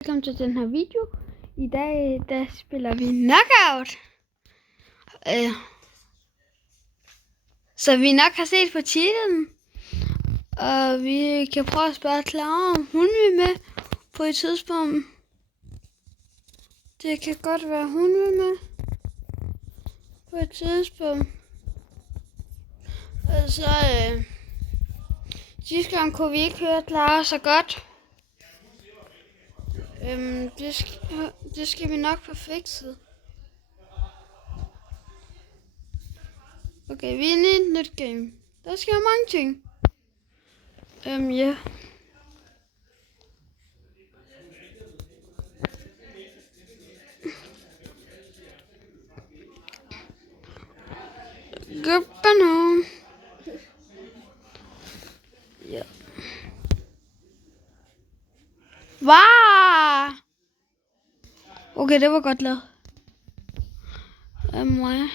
Velkommen til den her video. I dag der spiller vi Knockout. Så vi nok har set på titlen. Og vi kan prøve at spørge Clara, om hun vil med på et tidspunkt. Det kan godt være, hun vil med på et tidspunkt. Og så sidste gang kunne vi ikke høre Clara så godt. Det skal vi nok få fikset. Okay, vi er inde i et nyt game. Der sker mange ting. Ja. Gubberne. Ja. Wow! Okay, det var godt lavet. Mig.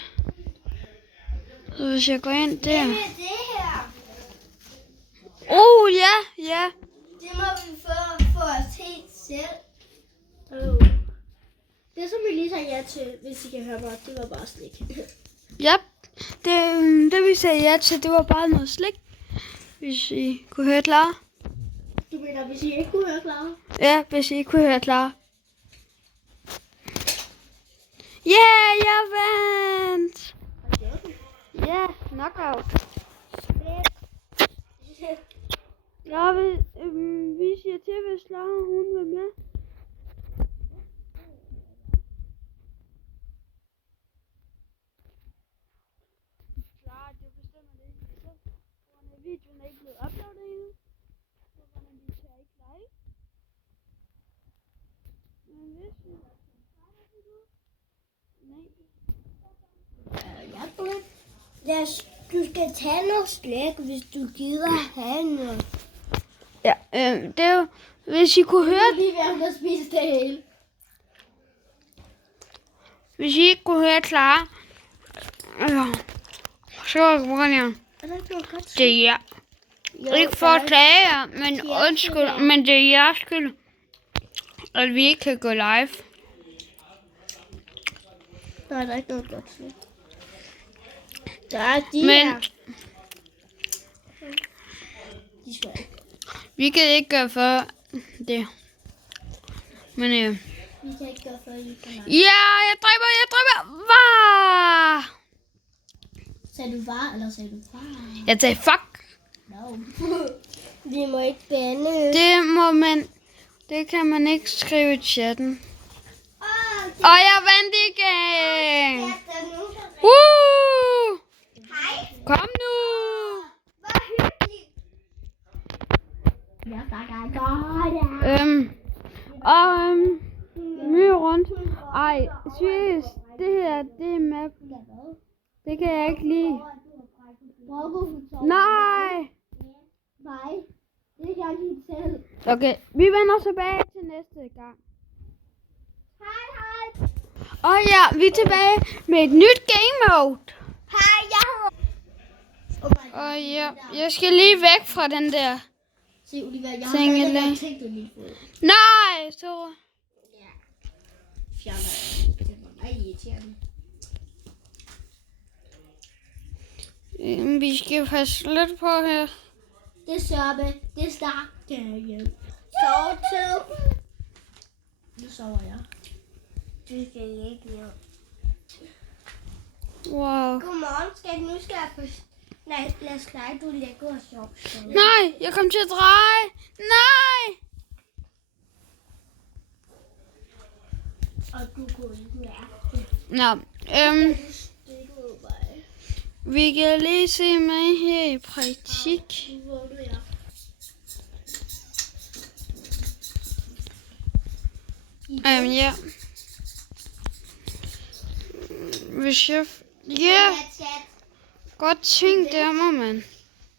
Så hvis jeg går ind der. Hvad er det her? Ja. Det må vi få os helt selv. Det som vi lige sagde ja til, hvis I kan høre mig, det var bare slik. Ja, det vi sagde ja til, det var bare noget slik. Hvis I kunne høre Clara. Du mener, hvis I ikke kunne høre Clara? Ja, hvis I ikke kunne høre Clara. Jeg vandt! Ja, knockout. Ja, vi siger til, hvis Clara hun vil med. Clara, det bestemmer det ikke selv. Videoen er ikke blevet uploadet endnu. Så vi tager ikke live. Men hvis vi... Nej. Du skal tage noget slik, hvis du gider have noget. Ja, det er jo... Hvis I kunne høre... Lige ved at spise det hele. Hvis I ikke kunne høre Clara... Så begynder jeg. Det er jer. Ikke for at klage jer, men undskyld, men det er jeres skyld, at vi ikke kan gå live. Der er ikke noget godt slik. Der er de Men her. De skal vi kan ikke gøre for det. Men vi kan ikke gøre for I kan lege. ja, jeg dræber. Hvad? Sagde du var, eller sagde du far? Jeg sagde fuck. No. Vi må ikke bande. Det må man. Det kan man ikke skrive i chatten. Og jeg vandt igen. Hej. Kom nu. Hvor hyggeligt. Jeg snakker godt. Mye rundt. Ej, seriøst. Det her, det er map. Det kan jeg ikke lide. Nej. Nej. Det kan jeg lige selv. Okay, vi vender tilbage til næste gang. Hej. Og ja, vi er tilbage med et nyt game mode. Hej, jeg hedder... Og ja, jeg skal lige væk fra den der. Se, Oliver, jeg Sengele. har tænkt det lige fået. Nej, så. Ja. Fjerner. Det var meget irriterende. Vi skal passe lidt på her. Det sørme. Det starter hjem. Sovetid. Nu sover jeg. Det skal jeg ikke hjem. Wow. Godmorgen, skat. Nu skal jeg på... Nej, lad os lege, du lægger og sjov. Nej, jeg kom til at dreje. Nej. Og du kunne ikke mærke det. Nå, Du stikkede mig. vi kan lige se mig her i praktik. Nu vågnede jeg. Ja. Hvis jeg... Ja, Skat. godt ting, der må man.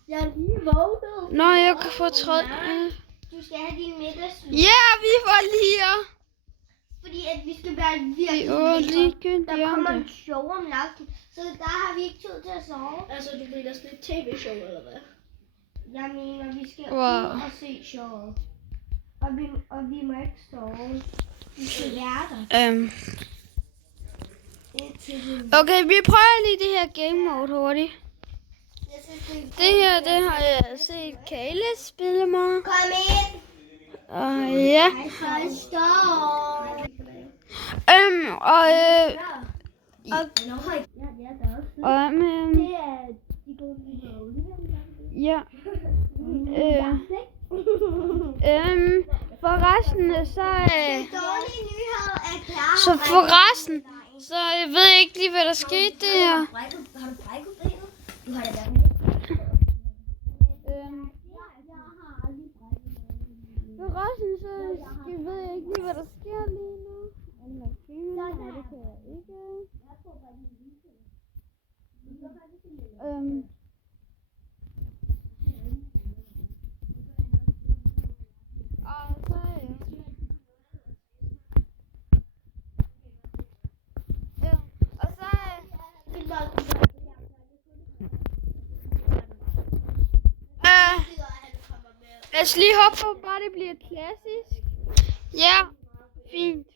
Jeg er lige vågnet. Nå, jeg kan få tråd. Du skal have din middagslur. Ja, vi var lige. Fordi at vi skal være virkelig Det var ligegyldigt Der kommer om en det. show om natten, så der har vi ikke tid til at sove. Altså, du mener sådan et tv-show, eller hvad? Jeg mener, vi skal ud og se showet. Og vi må ikke sove. Vi skal være der. Okay, vi prøver lige det her game mode hurtigt. Det her, det har jeg set Kale spille mig. Kom ind! Ja. Ja. Forresten, så jeg ved ikke lige, hvad der skete der. Har du brækket benet? Du har det der. Forresten, så ved jeg ikke lige, hvad der sker lige nu. Nej, det kan jeg ikke. Lad os lige håbe på, bare det bliver klassisk. Ja, fint.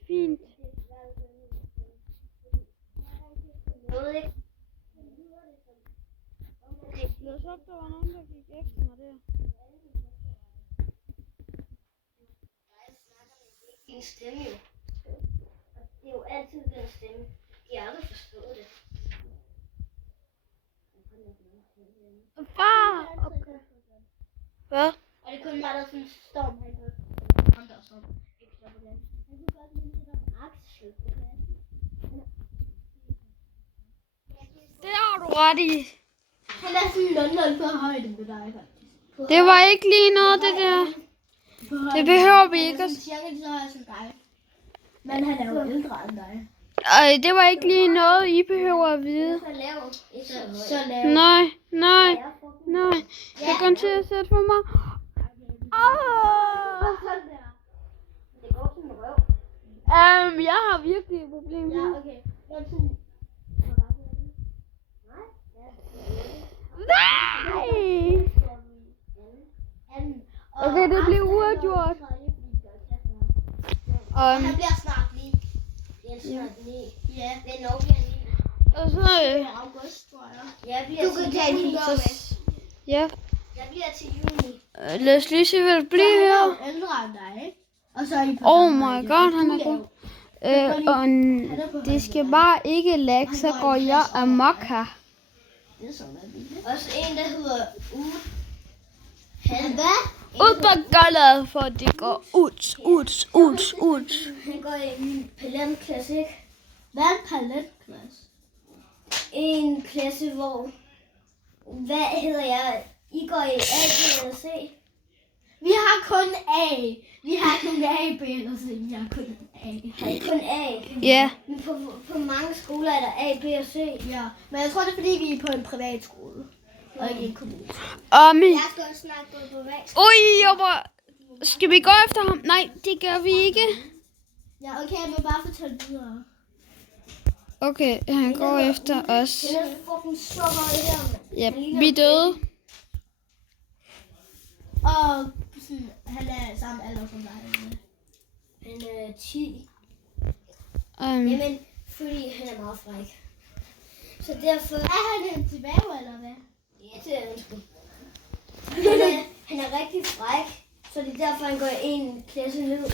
Lad os håbe, der var nogen, der gik efter mig der. Din stemme jo. Det er jo altid den stemme. De har aldrig forstået det. Far! Okay. Hvad? Og det kunne bare være sådan en storm, han kunne andre storm. Ikke stå på den. Han kunne godt lide det der aktieskyld på klassen. Det har du ret i. Han er sådan 0,0 på højde med dig, faktisk. Det var ikke lige noget, det der. Det behøver vi ikke. Han er cirka lige så høj som dig. Men han er jo ældre end dig. Ej, det var ikke lige noget, I behøver at vide. Så lav. Nej. Jeg kom til at sætte for mig. Det går som en røv. Jeg har virkelig et problem her. Ja, okay. Nej! Okay, det bliver uafgjort. Han bliver snart lige. Det er snart lige. Ja, det er nok bliver lige. Og så... august, tror jeg. Du kan tage din går med. Ja. Jeg bliver til juni. Lad os lige se, hvad det bliver her. Jeg er ældre end dig, ikke? Og så er I på Oh my god, han er god. Og det skal bare ikke lagge, så går jeg amok her. Det er sådan, også en, der hedder hvad? Ud på gulvet, for det går ud. Han går i en paletklasse, ikke? Hvad er en paletklasse? En klasse, hvor... Hvad hedder jeg? I går i A, B eller C? Vi har kun A. Vi har kun A, B eller C. Vi har kun A. Kun A? Ja. Men på mange skoler er der A, B og C. Ja. Men jeg tror, det er fordi, vi er på en privatskole. Og ikke en kommune. Jeg skal også snart gå på privatskole. Skal vi gå efter ham? Nej, det gør vi ikke. Ja, okay, jeg vil bare fortælle videre. Okay, han går efter os. Den er fucking så høj her, mand. Ja, vi døde. Og sådan, han er samme alder som dig. Han er 10. Jamen, fordi han er meget fræk. Så derfor... Er han tilbage, eller hvad? Ja, det er han sgu. Han er rigtig fræk. Så det er derfor, han går i en klasse ned.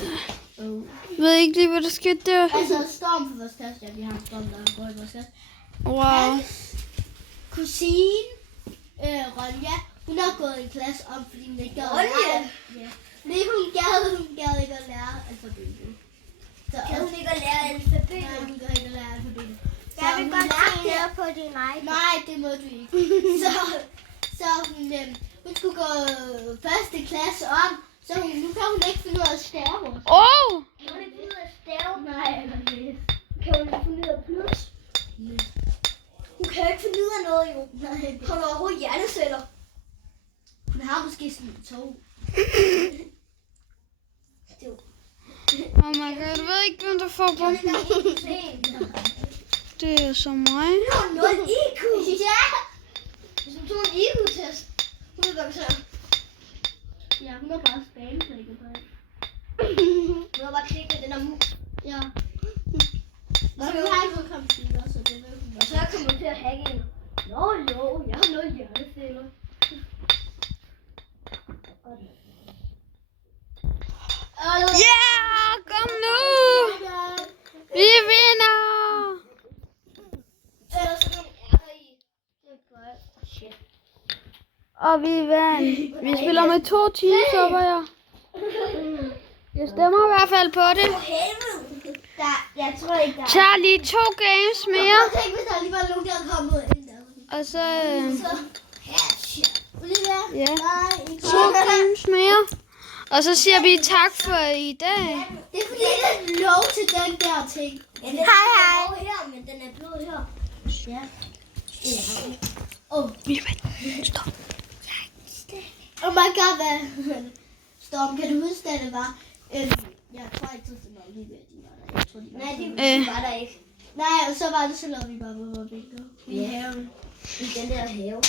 Jeg ved ikke lige, hvad der skete der. Altså, Storm på vores klasse. Ja, vi har en Storm, der går i vores klasse. Wow. Hans kusine, Ronja, hun har gået en klasse om, fordi hun ikke gad at lære. Ja. Fordi hun gad ikke at lære alfabetet. Kan hun ikke at lære alfabetet? Nej, hun gad ikke at lære alfabetet. Jeg vil godt se noget på din iPad. Nej, det må du ikke. Så hun skulle gå første klasse om, så nu kan hun ikke finde ud af at stave. Kan hun ikke finde ud af at stave? Nej, eller læse. Kan hun ikke finde ud af plus? Nej. Hun kan jo ikke finde ud af noget, jo. Nej. Har hun overhovedet hjerneceller? Hun har måske sådan en tog. Oh my god, jeg ved ikke, hvem der får bomben. Det er så mig. Hun har 0 IQ. Ja. Hvis hun tog en IQ-test, hun vil godt så. Ja, hun har bare spamflækket på det. Du har bare klikket den her mus. Ja. Nå, du har ikke fået computer, så det ved hun. Og så kommer du til at hacke en. Nå, jo, jeg har noget hjernefælder. Yeah, kom nu! Vi vinder! Og vi vandt. Vi spiller med 2 teams, håber jeg. Jeg stemmer i hvert fald på det. Jeg tror ikke, der Tager lige 2 games mere. Jeg tænker, hvis der lige var nogen, der er kommet ind der. Og så Ja. 2 games mere. Og så siger vi tak for i dag. Det er fordi, der er lov til den der ting. Ja, den er blå her, men den er blå her. Ja. Stop. Oh my god, hvad? Storm, kan du huske, da det var? Jeg tror ikke, det var lige ved, de var der. Jeg tror, de var der. De var der ikke. Nej, og så var det så lov, vi bare var bingo. I haven. I den der have.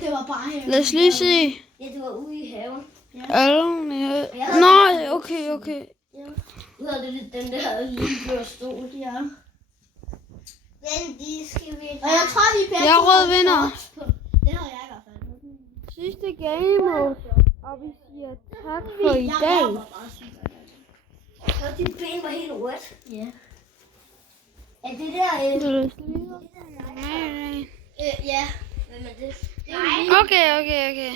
Det var bare haven. Lad os lige se. Ja, det var ude i haven. Nej, okay. Ja. Nu havde det den der lille stol, ja. Den, de skal vi... Og jeg tror, vi bedre... Jeg er rød vinder. Det har jeg i hvert fald. Sidste game mode. Og vi siger tak for i dag. Og dit ben var helt rødt. Ja. Er det der... Ja. Hvem er det? Nej. Okay.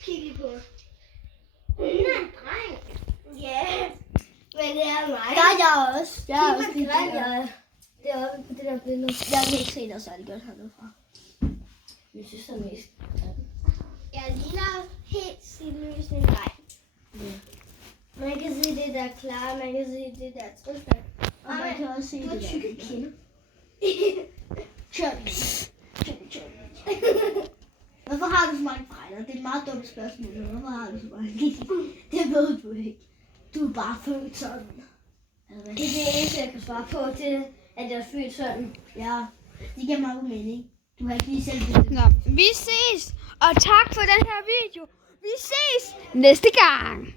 Kig lige på. Hun er en dreng. Ja. Men det er mig. Der er jeg også. Jeg er også en dreng. Det er oppe på det der billede. Jeg kan ikke se dig særlig godt hernede fra. Jeg synes, det er mest. Jeg ligner helt seriøst en dreng. Ja. Man kan se det der klare, man kan se det der trøstak. Og man kan også se det der. Du har tykke kinder. Hvorfor har du så mange brænder? Det er et meget dumt spørgsmål. Hvorfor har du så mange? Det ved du ikke. Du er bare født sådan. Det er det eneste, jeg kan svare på, til at jeg er født sådan. Ja, det giver meget mening. Du har ikke lige selv det. Nå, vi ses. Og tak for den her video. Vi ses næste gang.